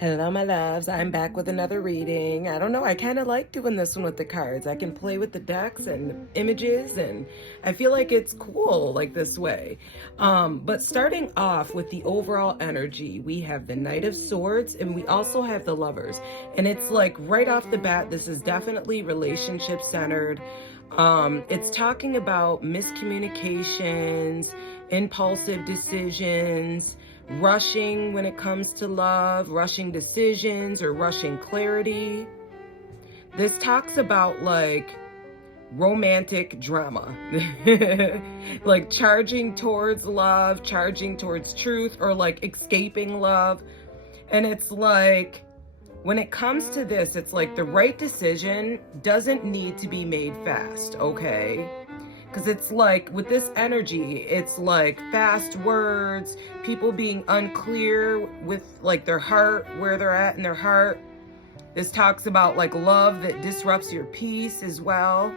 Hello, my loves. I'm back with another reading. I don't know. I kind of like doing this one with the cards. I can play with the decks and images, and I feel like it's cool like this way. But starting off with the overall energy, we have the Knight of Swords, and we also have the Lovers. And it's like right off the bat, this is definitely relationship centered. It's talking about miscommunications, impulsive decisions, rushing when it comes to love, rushing decisions or rushing clarity. This talks about like romantic drama, like charging towards love, charging towards truth, or like escaping love. And it's like, when it comes to this, it's like the right decision doesn't need to be made fast, okay? Because it's like with this energy, it's like fast words, people being unclear with like their heart, where they're at in their heart. This talks about like love that disrupts your peace as well.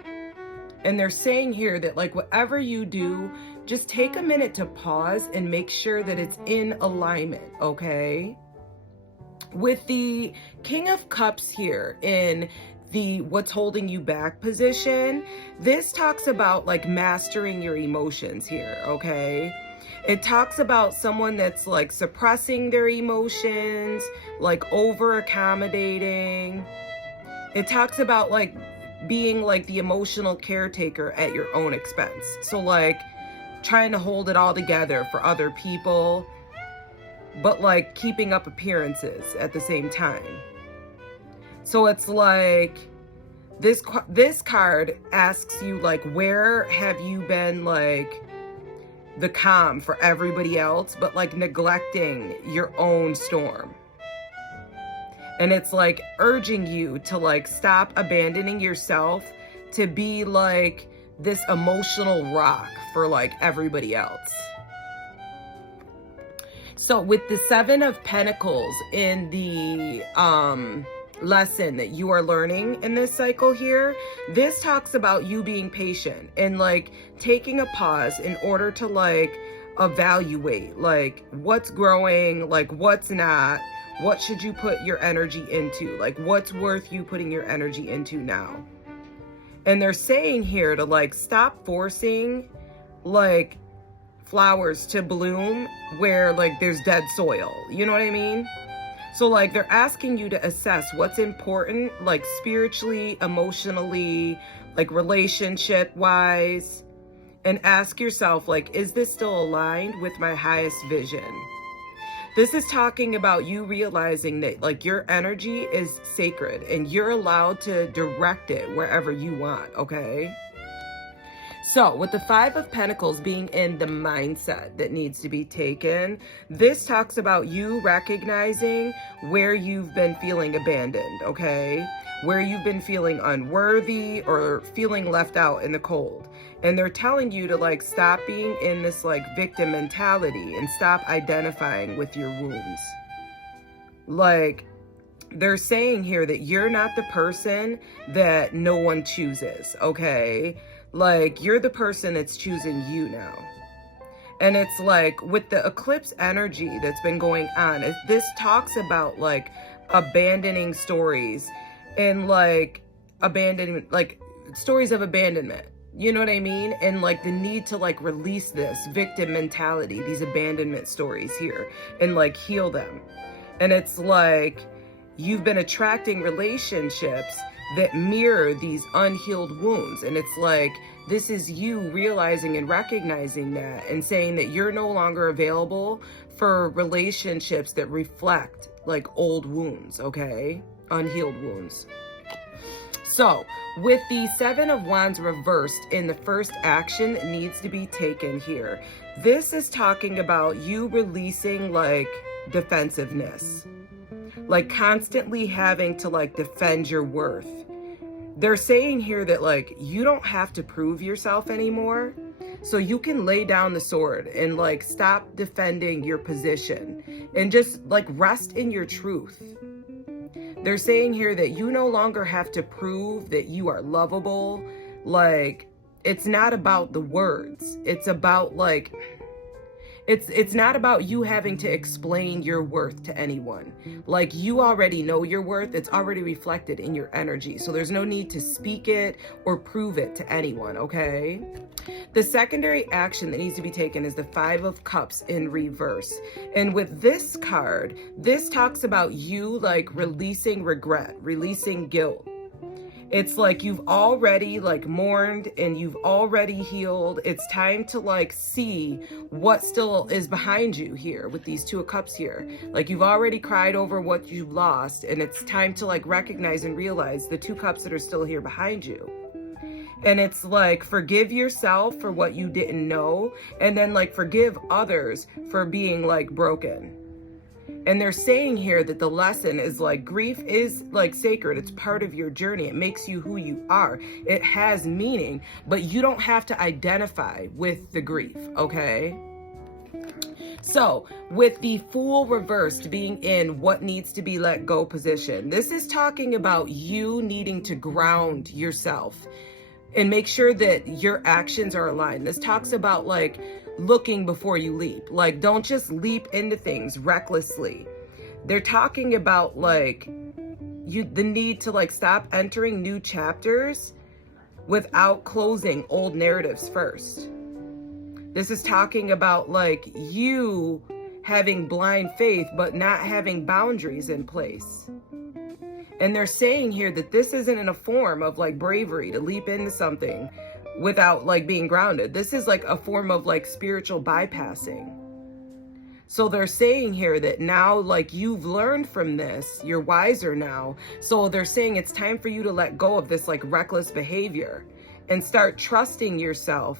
And they're saying here that like whatever you do, just take a minute to pause and make sure that it's in alignment, okay? With the King of Cups here in the what's holding you back position, this talks about like mastering your emotions here, okay? It talks about someone that's like suppressing their emotions, like over accommodating. It talks about like being like the emotional caretaker at your own expense. So like trying to hold it all together for other people, but like keeping up appearances at the same time. So it's like this card asks you like, where have you been like the calm for everybody else, but like neglecting your own storm? And it's like urging you to like stop abandoning yourself to be like this emotional rock for like everybody else. So with the Seven of Pentacles in the lesson that you are learning in this cycle here, this talks about you being patient and like taking a pause in order to like evaluate like what's growing, like what's not, what should you put your energy into, like what's worth you putting your energy into now. And they're saying here to like stop forcing like flowers to bloom where like there's dead soil, you know what I mean? So like they're asking you to assess what's important, like spiritually, emotionally, like relationship wise, and ask yourself like, is this still aligned with my highest vision? This is talking about you realizing that like your energy is sacred and you're allowed to direct it wherever you want, okay? So with the Five of Pentacles being in the mindset that needs to be taken, this talks about you recognizing where you've been feeling abandoned, okay? Where you've been feeling unworthy or feeling left out in the cold. And they're telling you to like stop being in this like victim mentality and stop identifying with your wounds. Like they're saying here that you're not the person that no one chooses, okay? Like you're the person that's choosing you now. And it's like with the eclipse energy that's been going on, this talks about like abandoning stories and like abandonment, like stories of abandonment, you know what I mean? And like the need to like release this victim mentality, these abandonment stories here, and like heal them. And it's like you've been attracting relationships that mirror these unhealed wounds. And it's like, this is you realizing and recognizing that and saying that you're no longer available for relationships that reflect like old wounds, okay? Unhealed wounds. So with the Seven of Wands reversed in the first action that needs to be taken here, this is talking about you releasing like defensiveness, like constantly having to like defend your worth. They're saying here that like you don't have to prove yourself anymore, so you can lay down the sword and like stop defending your position and just like rest in your truth. They're saying here that you no longer have to prove that you are lovable. Like it's not about the words, it's about like It's not about you having to explain your worth to anyone. Like, you already know your worth. It's already reflected in your energy. So there's no need to speak it or prove it to anyone, okay? The secondary action that needs to be taken is the Five of Cups in reverse. And with this card, this talks about you like releasing regret, releasing guilt. It's like you've already like mourned and you've already healed. It's time to like see what still is behind you here with these Two of Cups here. Like, you've already cried over what you lost, and it's time to like recognize and realize the Two Cups that are still here behind you. And it's like, forgive yourself for what you didn't know, and then like forgive others for being like broken. And they're saying here that the lesson is like, grief is like sacred. It's part of your journey. It makes you who you are. It has meaning, but you don't have to identify with the grief, okay? So with the Fool reversed being in what needs to be let go position, this is talking about you needing to ground yourself and make sure that your actions are aligned. This talks about like looking before you leap. Like, don't just leap into things recklessly. They're talking about like the need to like stop entering new chapters without closing old narratives first. This is talking about like you having blind faith but not having boundaries in place. And they're saying here that this isn't in a form of like bravery to leap into something without like being grounded. This is like a form of like spiritual bypassing. So they're saying here that now like you've learned from this, you're wiser now. So they're saying it's time for you to let go of this like reckless behavior and start trusting yourself,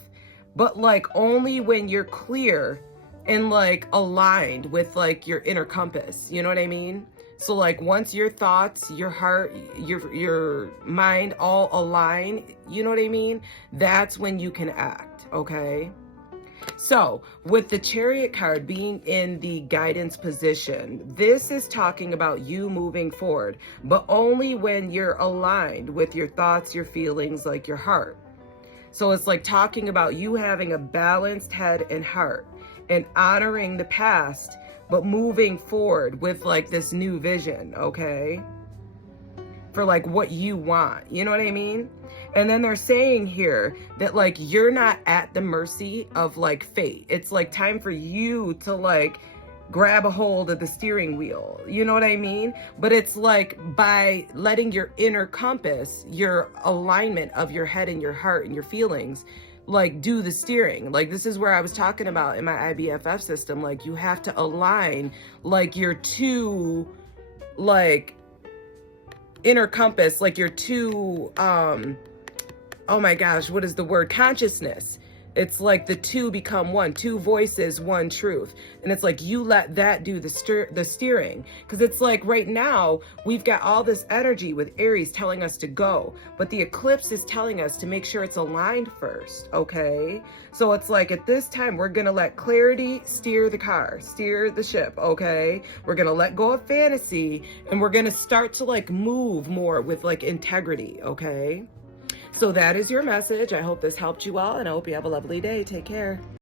but like only when you're clear and like aligned with like your inner compass. You know what I mean? So like once your thoughts, your heart, your mind all align, you know what I mean? That's when you can act, okay? So with the Chariot card being in the guidance position, this is talking about you moving forward, but only when you're aligned with your thoughts, your feelings, like your heart. So it's like talking about you having a balanced head and heart and honoring the past, but moving forward with like this new vision, okay? For like what you want, you know what I mean? And then they're saying here that like you're not at the mercy of like fate. It's like time for you to like grab a hold of the steering wheel, you know what I mean? But it's like by letting your inner compass, your alignment of your head and your heart and your feelings, like do the steering. Like, this is where I was talking about in my IBFF system. Like, you have to align like your two like inner compass, like your two oh my gosh, what is the word? Consciousness. It's like the two become one, two voices, one truth. And it's like you let that do the steering. Because it's like right now, we've got all this energy with Aries telling us to go. But the eclipse is telling us to make sure it's aligned first, okay? So it's like at this time, we're going to let clarity steer the car, steer the ship, okay? We're going to let go of fantasy. And we're going to start to like move more with like integrity, okay? So that is your message. I hope this helped you all, and I hope you have a lovely day. Take care.